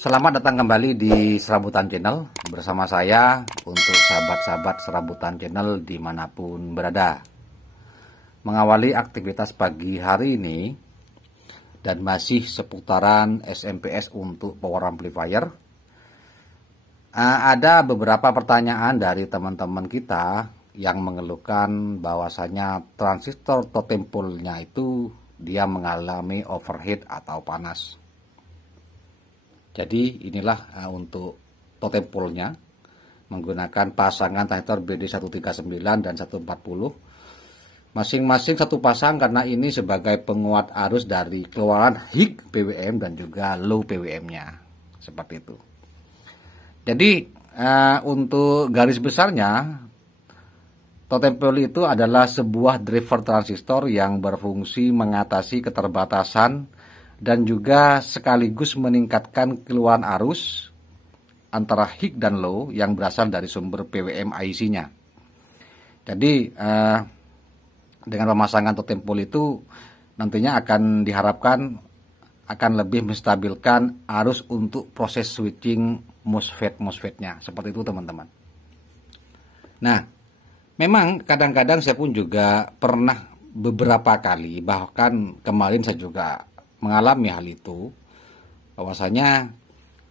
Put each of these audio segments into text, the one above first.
Selamat datang kembali di Serabutan Channel bersama saya untuk sahabat-sahabat Serabutan Channel dimanapun berada. Mengawali aktivitas pagi hari ini dan masih seputaran SMPS untuk power amplifier. Ada beberapa pertanyaan dari teman-teman kita yang mengeluhkan bahwasanya transistor totem pole-nya itu dia mengalami overheat atau panas. Jadi inilah untuk totem pole-nya menggunakan pasangan transistor BD139 dan 140. Masing-masing satu pasang karena ini sebagai penguat arus dari keluaran high PWM dan juga low PWM-nya. Seperti itu. Jadi untuk garis besarnya totem pole itu adalah sebuah driver transistor yang berfungsi mengatasi keterbatasan dan juga sekaligus meningkatkan keluaran arus antara high dan low yang berasal dari sumber PWM IC-nya. Jadi dengan pemasangan totem pole itu nantinya akan diharapkan akan lebih menstabilkan arus untuk proses switching MOSFET-nya. Seperti itu teman-teman. Nah, memang kadang-kadang saya pun juga pernah beberapa kali, bahkan kemarin saya juga mengalami hal itu, bahwasanya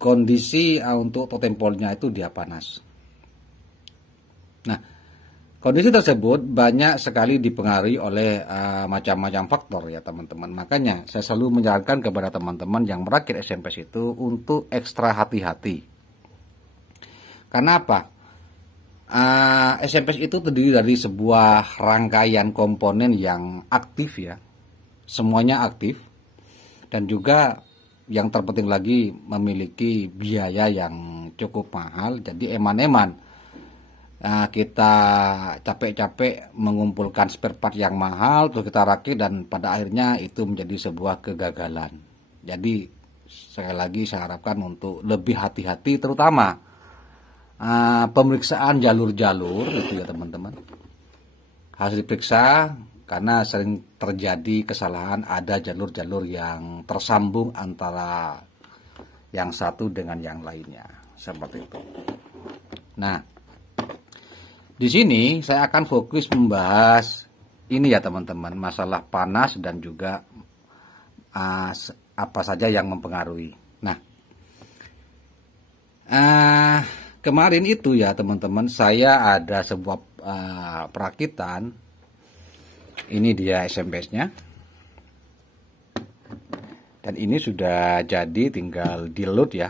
kondisi untuk totem pole-nya itu dia panas. Nah, kondisi tersebut banyak sekali dipengaruhi oleh macam-macam faktor ya teman-teman. Makanya saya selalu menyarankan kepada teman-teman yang merakit SMPS itu untuk ekstra hati-hati. Karena apa? SMPS itu terdiri dari sebuah rangkaian komponen yang aktif ya, semuanya aktif. Dan juga yang terpenting lagi memiliki biaya yang cukup mahal. Jadi eman-eman kita capek-capek mengumpulkan spare part yang mahal terus kita rakit dan pada akhirnya itu menjadi sebuah kegagalan. Jadi sekali lagi saya harapkan untuk lebih hati-hati, terutama pemeriksaan jalur-jalur itu ya teman-teman. Harus diperiksa karena sering terjadi kesalahan, ada jalur-jalur yang tersambung antara yang satu dengan yang lainnya, seperti itu. Nah, di sini saya akan fokus membahas ini ya teman-teman, masalah panas dan juga apa saja yang mempengaruhi. Nah, kemarin itu ya teman-teman, saya ada sebuah perakitan. Ini dia SMPS-nya. Dan ini sudah jadi, tinggal di-load ya.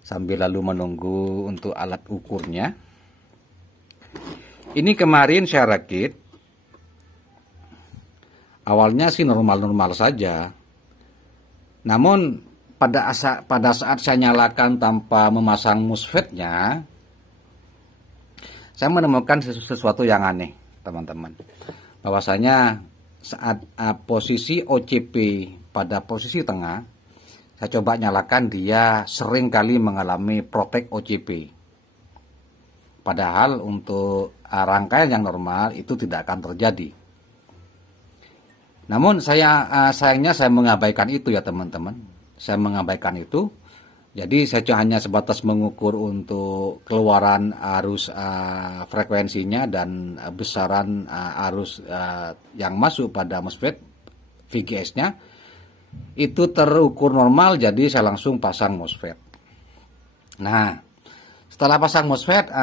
Sambil lalu menunggu untuk alat ukurnya. Ini kemarin saya rakit. Awalnya sih normal-normal saja. Namun pada saat saya nyalakan tanpa memasang MOSFET-nya, saya menemukan sesuatu yang aneh, teman-teman. Bahwasanya saat posisi OCP pada posisi tengah, saya coba nyalakan, dia sering kali mengalami protek OCP. Padahal untuk rangkaian yang normal itu tidak akan terjadi. Namun sayangnya saya mengabaikan itu ya teman-teman. Saya mengabaikan itu. Jadi saya hanya sebatas mengukur untuk keluaran arus frekuensinya dan besaran arus yang masuk pada MOSFET VGS-nya itu terukur normal, jadi saya langsung pasang MOSFET. Nah, setelah pasang MOSFET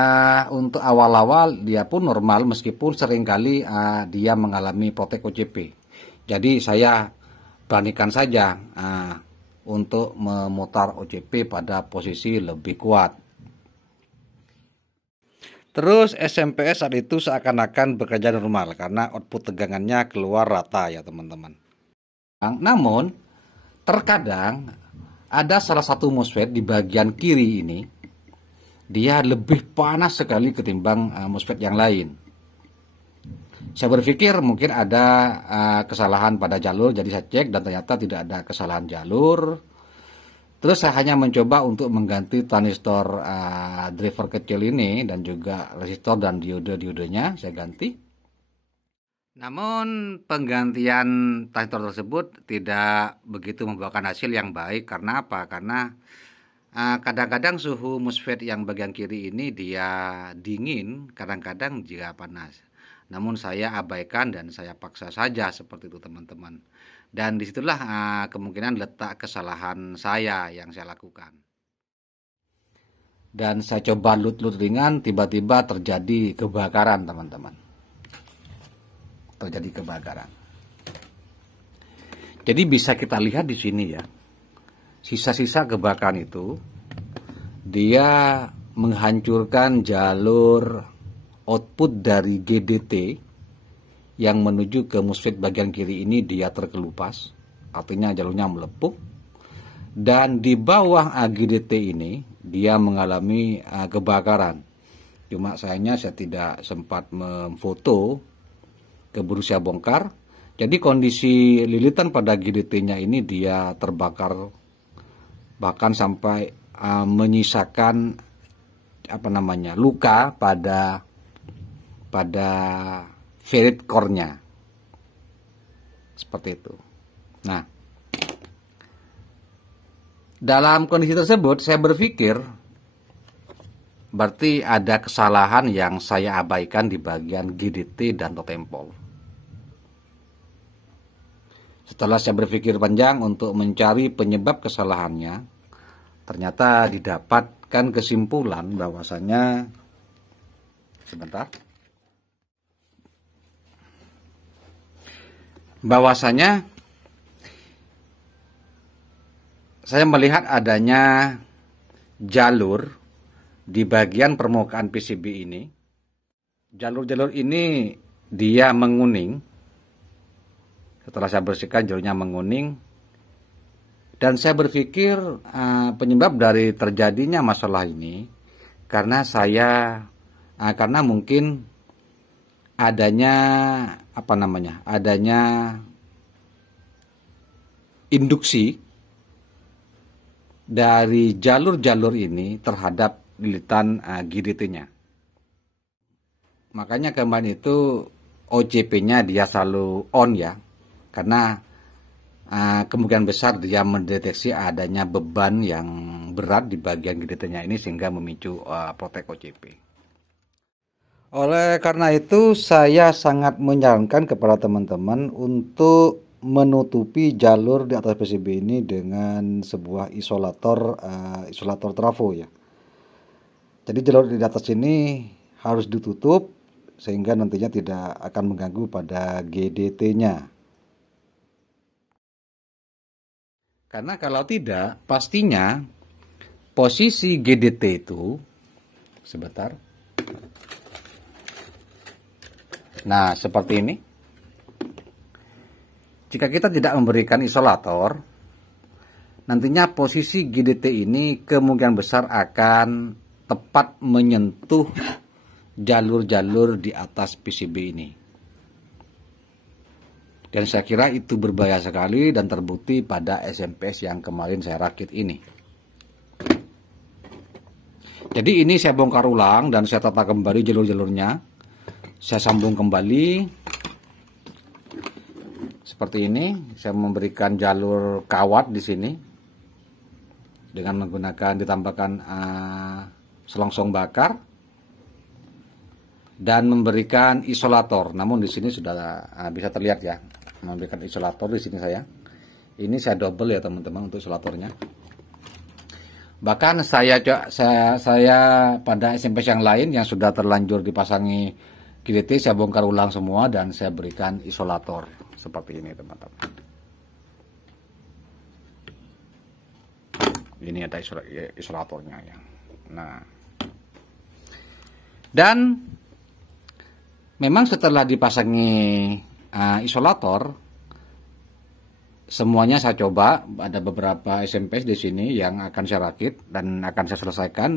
untuk awal-awal dia pun normal meskipun seringkali dia mengalami protek OCP. Jadi saya beranikan saja untuk memutar OCP pada posisi lebih kuat. Terus SMPS saat itu seakan-akan bekerja normal karena output tegangannya keluar rata ya teman-teman. Namun terkadang ada salah satu MOSFET di bagian kiri ini, dia lebih panas sekali ketimbang MOSFET yang lain. Saya berpikir mungkin ada kesalahan pada jalur, jadi saya cek dan ternyata tidak ada kesalahan jalur. Terus saya hanya mencoba untuk mengganti transistor driver kecil ini dan juga resistor dan diode-diodenya saya ganti. Namun penggantian transistor tersebut tidak begitu membuahkan hasil yang baik. Karena apa? Karena kadang-kadang suhu MOSFET yang bagian kiri ini dia dingin, kadang-kadang juga panas. Namun saya abaikan dan saya paksa saja seperti itu teman-teman. Dan disitulah kemungkinan letak kesalahan saya yang saya lakukan. Dan saya coba lut-lut ringan, tiba-tiba terjadi kebakaran teman-teman. Terjadi kebakaran. Jadi bisa kita lihat di sini ya. Sisa-sisa kebakaran itu dia menghancurkan jalur output dari GDT yang menuju ke MOSFET bagian kiri ini, dia terkelupas, artinya jalurnya melepuh. Dan di bawah GDT ini dia mengalami kebakaran. Cuma sayangnya saya tidak sempat memfoto, keburu saya bongkar. Jadi kondisi lilitan pada GDT-nya ini dia terbakar, bahkan sampai menyisakan luka pada ferrite core-nya. Seperti itu. Nah, dalam kondisi tersebut saya berpikir berarti ada kesalahan yang saya abaikan di bagian GDT dan totem pole. Setelah saya berpikir panjang untuk mencari penyebab kesalahannya, ternyata didapatkan kesimpulan bahwasanya saya melihat adanya jalur di bagian permukaan PCB ini. Jalur-jalur ini dia menguning. Setelah saya bersihkan, jalurnya menguning. Dan saya berpikir penyebab dari terjadinya masalah ini karena mungkin adanya induksi dari jalur-jalur ini terhadap lilitan GDT-nya. Makanya kemarin itu OCP-nya dia selalu on ya, karena kemungkinan besar dia mendeteksi adanya beban yang berat di bagian GDT-nya ini sehingga memicu protek OCP. Oleh karena itu saya sangat menyarankan kepada teman-teman untuk menutupi jalur di atas PCB ini dengan sebuah isolator trafo ya. Jadi jalur di atas ini harus ditutup sehingga nantinya tidak akan mengganggu pada GDT-nya. Karena kalau tidak, pastinya posisi GDT itu nah, seperti ini. Jika kita tidak memberikan isolator, nantinya posisi GDT ini kemungkinan besar akan tepat menyentuh jalur-jalur di atas PCB ini. Dan saya kira itu berbahaya sekali dan terbukti pada SMPS yang kemarin saya rakit ini. Jadi ini saya bongkar ulang dan saya tata kembali jalur-jalurnya. Saya sambung kembali. Seperti ini, saya memberikan jalur kawat di sini dengan menggunakan ditambahkan selongsong bakar dan memberikan isolator. Namun di sini sudah bisa terlihat ya, memberikan isolator di sini saya. Ini saya double ya teman-teman untuk isolatornya. Bahkan saya pada SMP yang lain yang sudah terlanjur dipasangi GDT saya bongkar ulang semua dan saya berikan isolator seperti ini teman-teman. Ini ada isolatornya ya. Nah, dan memang setelah dipasangi isolator, semuanya saya coba. Ada beberapa SMPS di sini yang akan saya rakit dan akan saya selesaikan.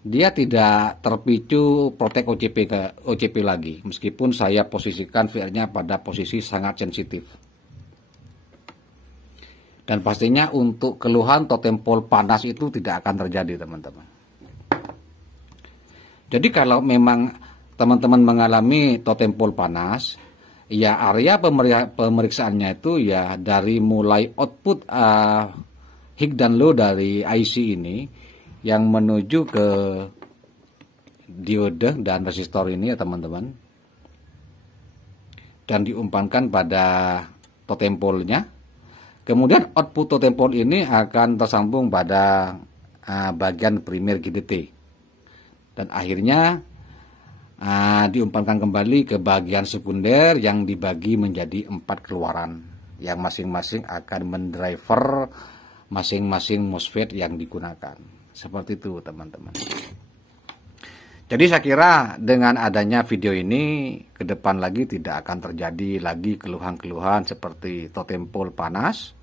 Dia tidak terpicu protek OCP lagi, meskipun saya posisikan VR-nya pada posisi sangat sensitif. Dan pastinya untuk keluhan totem pole panas itu tidak akan terjadi teman-teman. Jadi kalau memang teman-teman mengalami totem pole panas, ya area pemeriksaannya itu ya dari mulai output high dan low dari IC ini yang menuju ke diode dan resistor ini ya teman-teman, dan diumpankan pada totem pole-nya. Kemudian output totem pole ini akan tersambung pada bagian primer GDT, dan akhirnya diumpankan kembali ke bagian sekunder yang dibagi menjadi 4 keluaran yang masing-masing akan mendriver masing-masing MOSFET yang digunakan. Seperti itu teman-teman. Jadi saya kira dengan adanya video ini ke depan lagi tidak akan terjadi lagi keluhan-keluhan seperti totem pole panas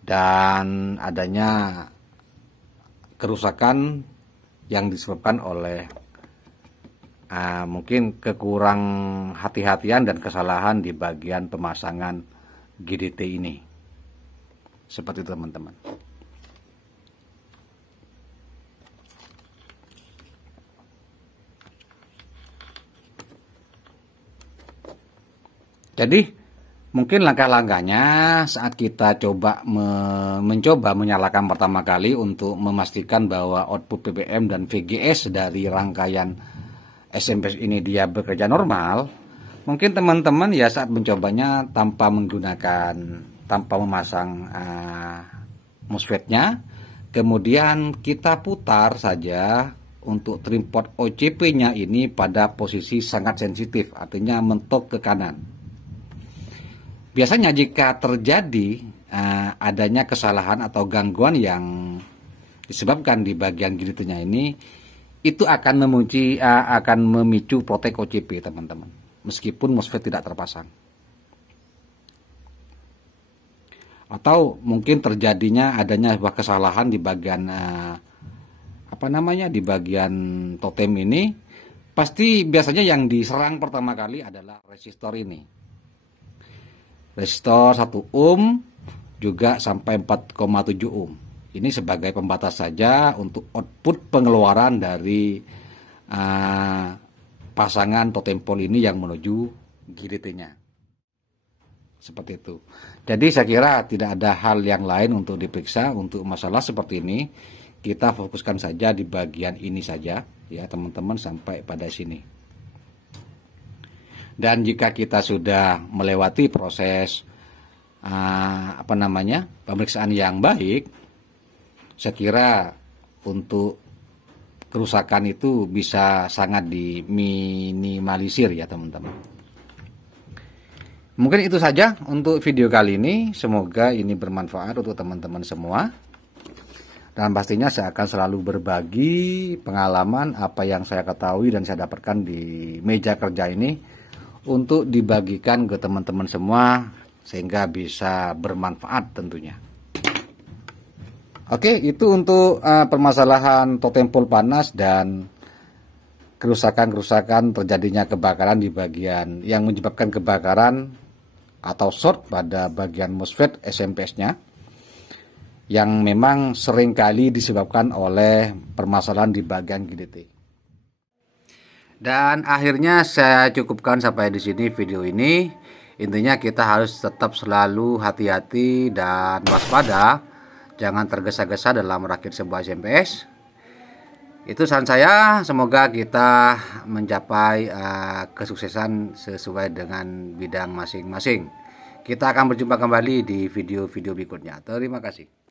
dan adanya kerusakan yang disebabkan oleh mungkin kekurang hati-hatian dan kesalahan di bagian pemasangan GDT ini. Seperti itu teman-teman. Jadi mungkin langkah-langkahnya saat kita mencoba menyalakan pertama kali untuk memastikan bahwa output PWM dan VGS dari rangkaian SMP ini dia bekerja normal. Mungkin teman-teman ya saat mencobanya tanpa memasang MOSFET-nya, kemudian kita putar saja untuk trim port OCP-nya ini pada posisi sangat sensitif, artinya mentok ke kanan. Biasanya jika terjadi adanya kesalahan atau gangguan yang disebabkan di bagian GDT-nya ini, itu akan memicu protek OCP teman-teman, meskipun MOSFET tidak terpasang. Atau mungkin terjadinya adanya sebuah kesalahan di bagian di bagian totem ini, pasti biasanya yang diserang pertama kali adalah resistor ini. Resistor 1 ohm juga sampai 4,7 ohm. Ini sebagai pembatas saja untuk output pengeluaran dari pasangan totem pole ini yang menuju GDT-nya. Seperti itu. Jadi saya kira tidak ada hal yang lain untuk diperiksa untuk masalah seperti ini. Kita fokuskan saja di bagian ini saja ya teman-teman sampai pada sini. Dan jika kita sudah melewati proses pemeriksaan yang baik, saya kira untuk kerusakan itu bisa sangat diminimalisir ya teman-teman. Mungkin itu saja untuk video kali ini. Semoga ini bermanfaat untuk teman-teman semua. Dan pastinya saya akan selalu berbagi pengalaman apa yang saya ketahui dan saya dapatkan di meja kerja ini untuk dibagikan ke teman-teman semua sehingga bisa bermanfaat tentunya. Oke, itu untuk permasalahan totem pole panas dan kerusakan-kerusakan terjadinya kebakaran di bagian yang menyebabkan kebakaran atau short pada bagian MOSFET SMPS-nya yang memang seringkali disebabkan oleh permasalahan di bagian GDT. Dan akhirnya saya cukupkan sampai di sini video ini. Intinya kita harus tetap selalu hati-hati dan waspada, jangan tergesa-gesa dalam merakit sebuah SMPS. Itu saran saya, semoga kita mencapai kesuksesan sesuai dengan bidang masing-masing. Kita akan berjumpa kembali di video-video berikutnya. Terima kasih.